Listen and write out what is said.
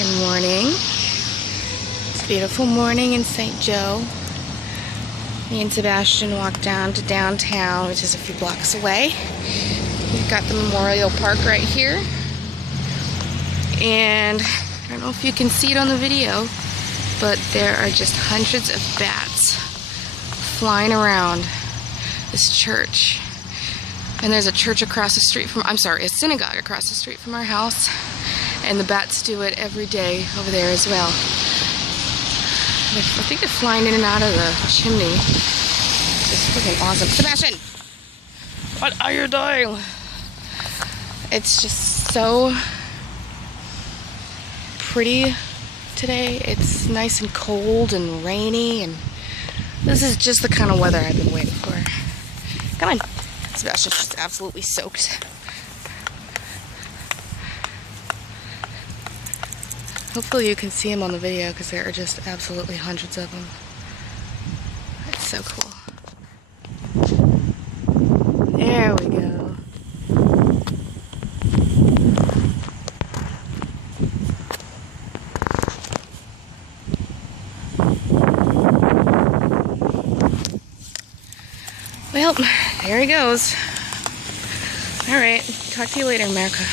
Good morning. It's a beautiful morning in St. Joe. Me and Sebastian walked down to downtown, which is a few blocks away. We've got the Memorial Park right here. And I don't know if you can see it on the video, but there are just hundreds of bats flying around this church. And there's a church across the street from, a synagogue across the street from our house. And the bats do it every day over there as well. I think they're flying in and out of the chimney. It's freaking awesome. Sebastian! What are you doing? It's just so pretty today. It's nice and cold and rainy, and this is just the kind of weather I've been waiting for. Come on. Sebastian's just absolutely soaked. Hopefully you can see him on the video because there are just absolutely hundreds of them. It's so cool. There we go. Well, there he goes. All right, talk to you later, America.